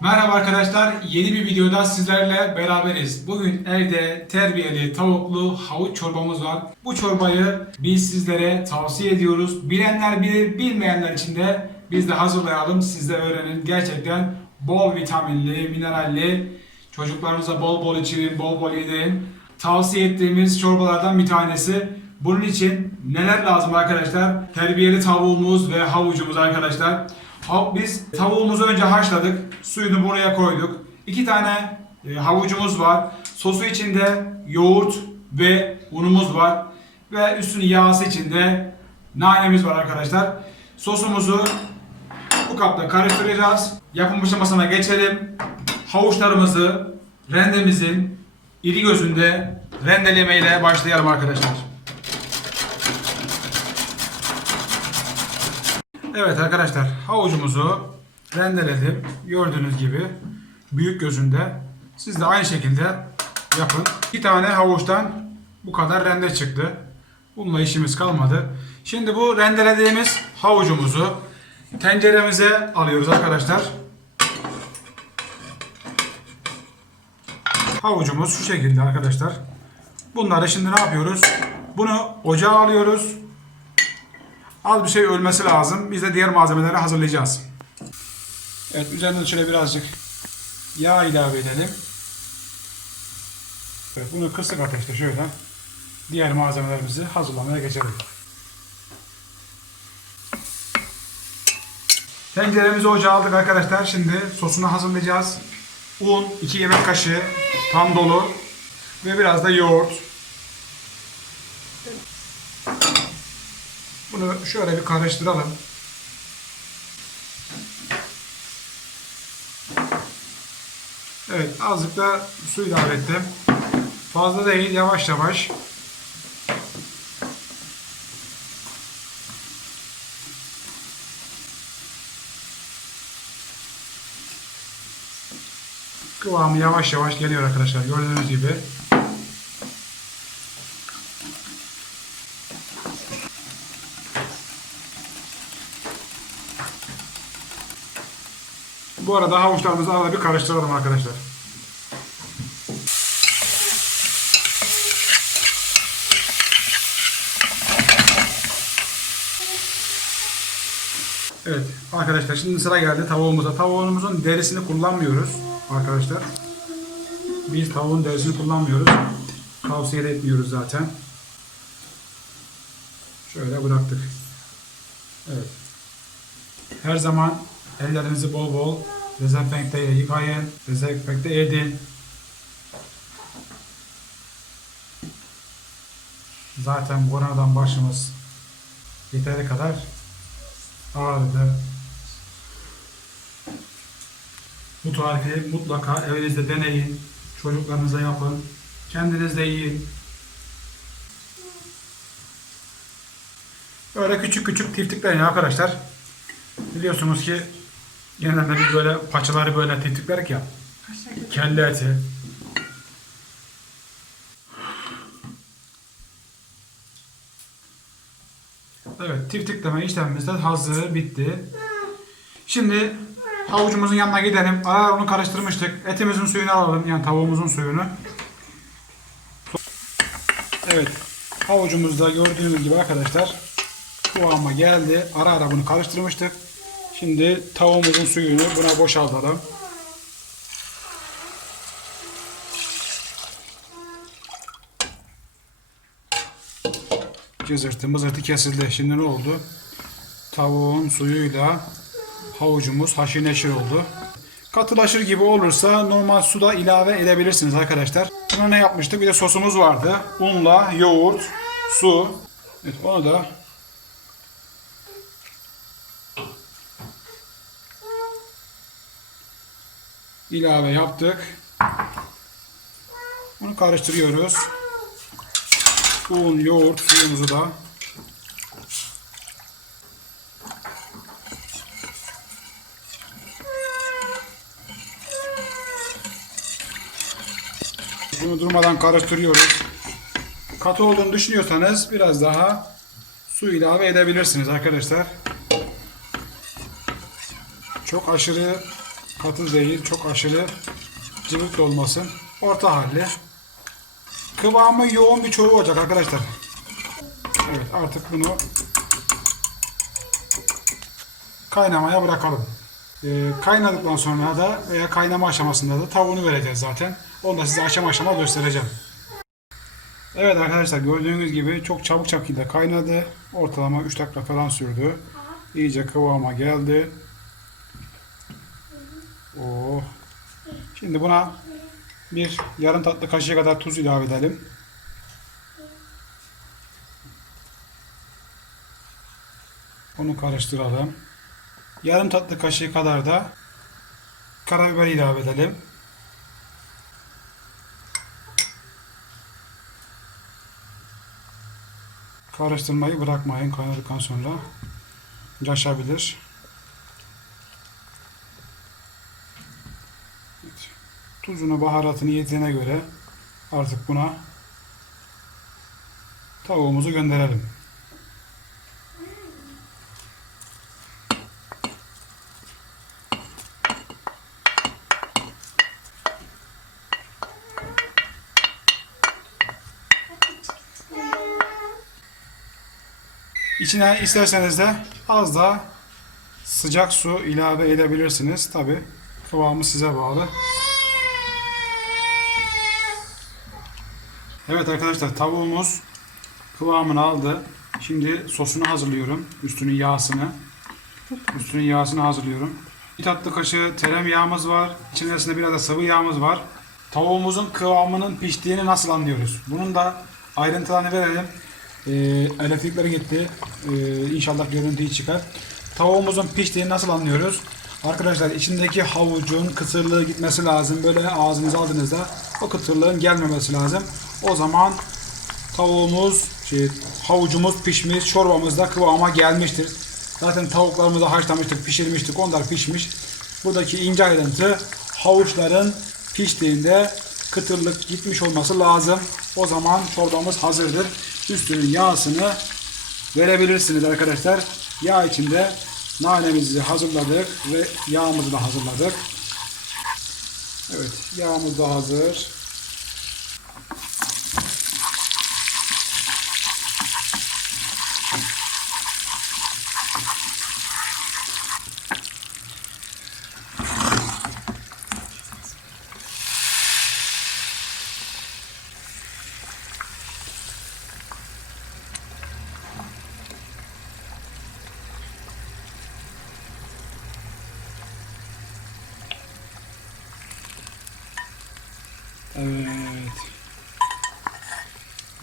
Merhaba arkadaşlar, yeni bir videoda sizlerle beraberiz. Bugün evde terbiyeli tavuklu havuç çorbamız var. Bu çorbayı biz sizlere tavsiye ediyoruz. Bilenler bilir, bilmeyenler için de biz de hazırlayalım, siz de öğrenin. Gerçekten bol vitaminli, mineralli, çocuklarınıza bol bol için, bol bol yedirin. Tavsiye ettiğimiz çorbalardan bir tanesi. Bunun için neler lazım arkadaşlar? Terbiyeli tavuğumuz ve havucumuz arkadaşlar. Biz tavuğumuzu önce haşladık. Suyunu buraya koyduk. İki tane e, havucumuz var. Sosu içinde yoğurt ve unumuz var. Ve üstünü yağısı içinde nanemiz var arkadaşlar. Sosumuzu bu kapta karıştıracağız. Yapım aşamasına geçelim. Havuçlarımızı rendemizin iri gözünde rendelemeyle başlayalım arkadaşlar. Evet arkadaşlar havucumuzu rendeledim. Gördüğünüz gibi büyük gözünde. Siz de aynı şekilde yapın. İki tane havuçtan bu kadar rende çıktı. Bununla işimiz kalmadı. Şimdi bu rendelediğimiz havucumuzu tenceremize alıyoruz arkadaşlar. Havucumuz şu şekilde arkadaşlar. Bunları şimdi ne yapıyoruz? Bunu ocağa alıyoruz. Az bir şey ölmesi lazım. Biz de diğer malzemeleri hazırlayacağız. Evet üzerine şöyle birazcık yağ ilave edelim. Evet, bunu kısık ateşte şöyle diğer malzemelerimizi hazırlamaya geçelim. Tenceremizi ocağa aldık arkadaşlar. Şimdi sosunu hazırlayacağız. Un 2 yemek kaşığı tam dolu ve biraz da yoğurt. Bunu şöyle bir karıştıralım. Evet azıcık da su ilave ettim. Fazla değil yavaş yavaş. Kıvamı yavaş yavaş geliyor arkadaşlar gördüğünüz gibi. Bu arada havuçlarımızı arada bir karıştıralım arkadaşlar. Evet arkadaşlar şimdi sıra geldi tavuğumuza. Tavuğumuzun derisini kullanmıyoruz arkadaşlar. Biz tavuğun derisini kullanmıyoruz. Tavsiye etmiyoruz zaten. Şöyle bıraktık. Evet. Her zaman ellerinizi bol bol dezenfekte yıkayın, dezenfekte edin. Zaten koronadan başımız yeteri kadar ağrıdı. Bu tarifi mutlaka evinizde deneyin. Çocuklarınıza yapın. Kendiniz de yiyin. Böyle küçük küçük tiftikleyin arkadaşlar. Biliyorsunuz ki genelde biz böyle paçaları böyle tiftiklerik ya. Kelle eti. Evet tiftikleme işlemimiz de hazır bitti. Şimdi havucumuzun yanına gidelim. Ara onu karıştırmıştık. Etimizin suyunu alalım yani tavuğumuzun suyunu. Evet havucumuz da gördüğünüz gibi arkadaşlar kıvama geldi. Ara ara bunu karıştırmıştık. Şimdi tavuğumuzun suyunu buna boşaltalım. Cızırtı mızırtı kesildi. Şimdi ne oldu? Tavuğun suyuyla havucumuz haşir neşir oldu. Katılaşır gibi olursa normal suda ilave edebilirsiniz arkadaşlar. Buna ne yapmıştık? Bir de sosumuz vardı. Unla, yoğurt, su. Evet, onu da ilave yaptık. Bunu karıştırıyoruz. Un, yoğurt, suyumuzu da Bunu durmadan karıştırıyoruz. Katı olduğunu düşünüyorsanız biraz daha su ilave edebilirsiniz arkadaşlar. Çok aşırı Katı değil, çok aşırı cıvık da olmasın. Orta halli. Kıvamı yoğun bir çorba olacak arkadaşlar. Evet artık bunu kaynamaya bırakalım. Ee, kaynadıktan sonra da veya kaynama aşamasında da tavuğunu vereceğiz zaten. Onu da size aşama aşama göstereceğim. Evet arkadaşlar gördüğünüz gibi çok çabuk şekilde kaynadı. Ortalama 3 dakika falan sürdü. İyice kıvama geldi. Oh. Şimdi buna bir yarım tatlı kaşığı kadar tuz ilave edelim. Onu karıştıralım. Yarım tatlı kaşığı kadar da karabiber ilave edelim. Karıştırmayı bırakmayın kaynadıktan sonra. Yaşabilir. Tuzunu, baharatını yediğine göre artık buna tavuğumuzu gönderelim. İçine isterseniz de az da sıcak su ilave edebilirsiniz. Tabi kıvamı size bağlı. Evet arkadaşlar tavuğumuz kıvamını aldı. Şimdi sosunu hazırlıyorum. Üstünün yağsını. Üstünün yağsını hazırlıyorum. Bir tatlı kaşığı tereyağımız var. İçerisinde biraz da sıvı yağımız var. Tavuğumuzun kıvamının piştiğini nasıl anlıyoruz? Bunun da ayrıntılarını verelim. Ee, elektrikleri gitti. Ee, inşallah görüntü iyi çıkar. Tavuğumuzun piştiğini nasıl anlıyoruz? Arkadaşlar içindeki havucun kısırlığı gitmesi lazım. Böyle ağzınıza aldığınızda o kıtırlığın gelmemesi lazım. O zaman tavuğumuz, şey, havucumuz pişmiş, çorbamız da kıvama gelmiştir. Zaten tavuklarımızı haşlamıştık, pişirmiştik. Onlar pişmiş. Buradaki ince ayrıntı havuçların piştiğinde kıtırlık gitmiş olması lazım. O zaman çorbamız hazırdır. Üstünün yağsını verebilirsiniz arkadaşlar. Yağ içinde nanemizi hazırladık ve yağımızı da hazırladık. Evet, yağımız da hazır.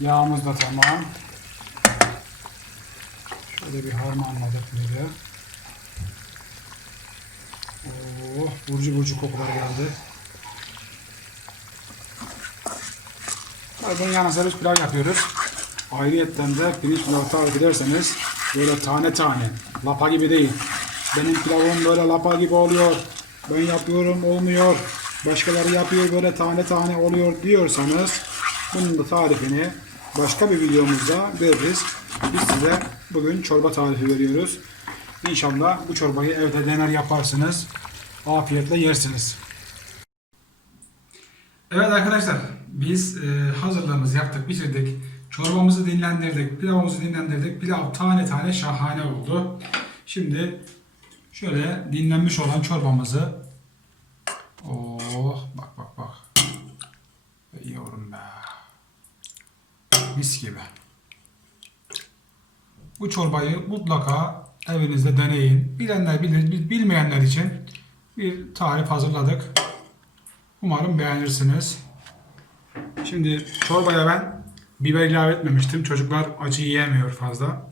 Yağımız da tamam. Şöyle bir harmanladık böyle. Oh, burcu burcu kokular geldi. Bunun yanına servis pilav yapıyoruz. Ayrıyetten de pirinç pilavı tarif ederseniz böyle tane tane, lapa gibi değil. Benim pilavım böyle lapa gibi oluyor. Ben yapıyorum olmuyor. Başkaları yapıyor böyle tane tane oluyor diyorsanız bunun da tarifini başka bir videomuzda veririz. Biz size bugün çorba tarifi veriyoruz. İnşallah bu çorbayı evde dener yaparsınız. Afiyetle yersiniz. Evet arkadaşlar biz e, hazırlığımızı yaptık bitirdik. Çorbamızı dinlendirdik, pilavımızı dinlendirdik. Pilav tane tane şahane oldu. Şimdi şöyle dinlenmiş olan çorbamızı Oh bak bak bak. Yiyorum be. Mis gibi. Bu çorbayı mutlaka evinizde deneyin. Bilenler bilir, bil- bilmeyenler için bir tarif hazırladık. Umarım beğenirsiniz. Şimdi çorbaya ben biber ilave etmemiştim. Çocuklar acı yiyemiyor fazla.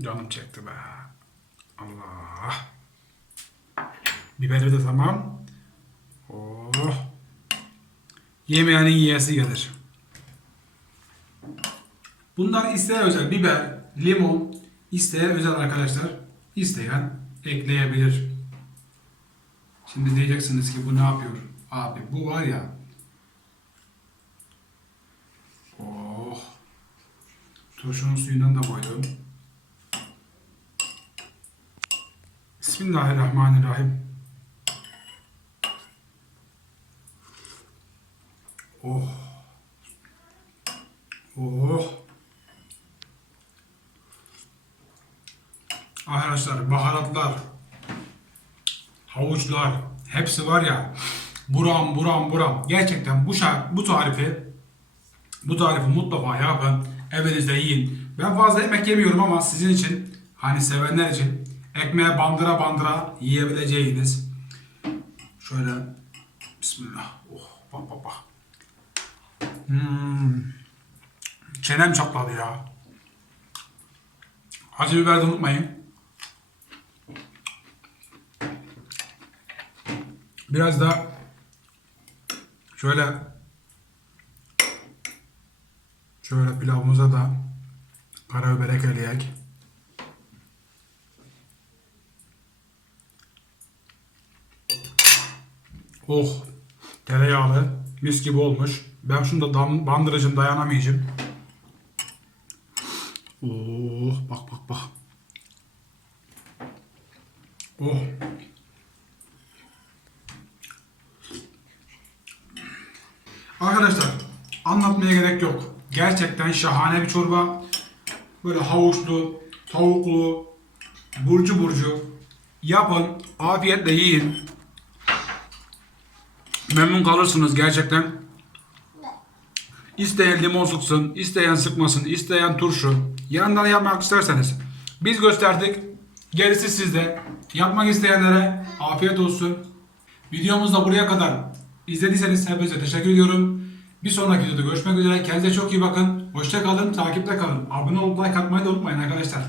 Canım çekti be. Allah. Biberi de tamam. Oh. Yemeyenin yiyesi gelir. Bunlar isteğe özel biber, limon isteğe özel arkadaşlar. İsteyen ekleyebilir. Şimdi diyeceksiniz ki bu ne yapıyor? Abi bu var ya. Oh. Turşunun suyundan da koydum. Bismillahirrahmanirrahim. Oh. Oh. Arkadaşlar baharatlar, havuçlar hepsi var ya buram buram buram. Gerçekten bu şar bu tarifi bu tarifi mutlaka yapın. Evinizde yiyin. Ben fazla yemek yemiyorum ama sizin için hani sevenler için ekmeğe bandıra bandıra yiyebileceğiniz şöyle Bismillah. Oh bak bak bak. Hmm. Çenem çatladı ya. Acı biber de unutmayın. Biraz da şöyle şöyle pilavımıza da karabiber ekleyek. Oh tereyağlı mis gibi olmuş. Ben şunu da bandıracağım dayanamayacağım. Oh bak bak bak. Oh. Arkadaşlar anlatmaya gerek yok. Gerçekten şahane bir çorba. Böyle havuçlu, tavuklu, burcu burcu. Yapın, afiyetle yiyin. Memnun kalırsınız gerçekten. İsteyen limon sıksın, isteyen sıkmasın, isteyen turşu. Yanından yapmak isterseniz. Biz gösterdik. Gerisi sizde. Yapmak isteyenlere afiyet olsun. Videomuz da buraya kadar izlediyseniz hepinize teşekkür ediyorum. Bir sonraki videoda görüşmek üzere. Kendinize çok iyi bakın. Hoşça kalın, takipte kalın. Abone olup like atmayı da unutmayın arkadaşlar.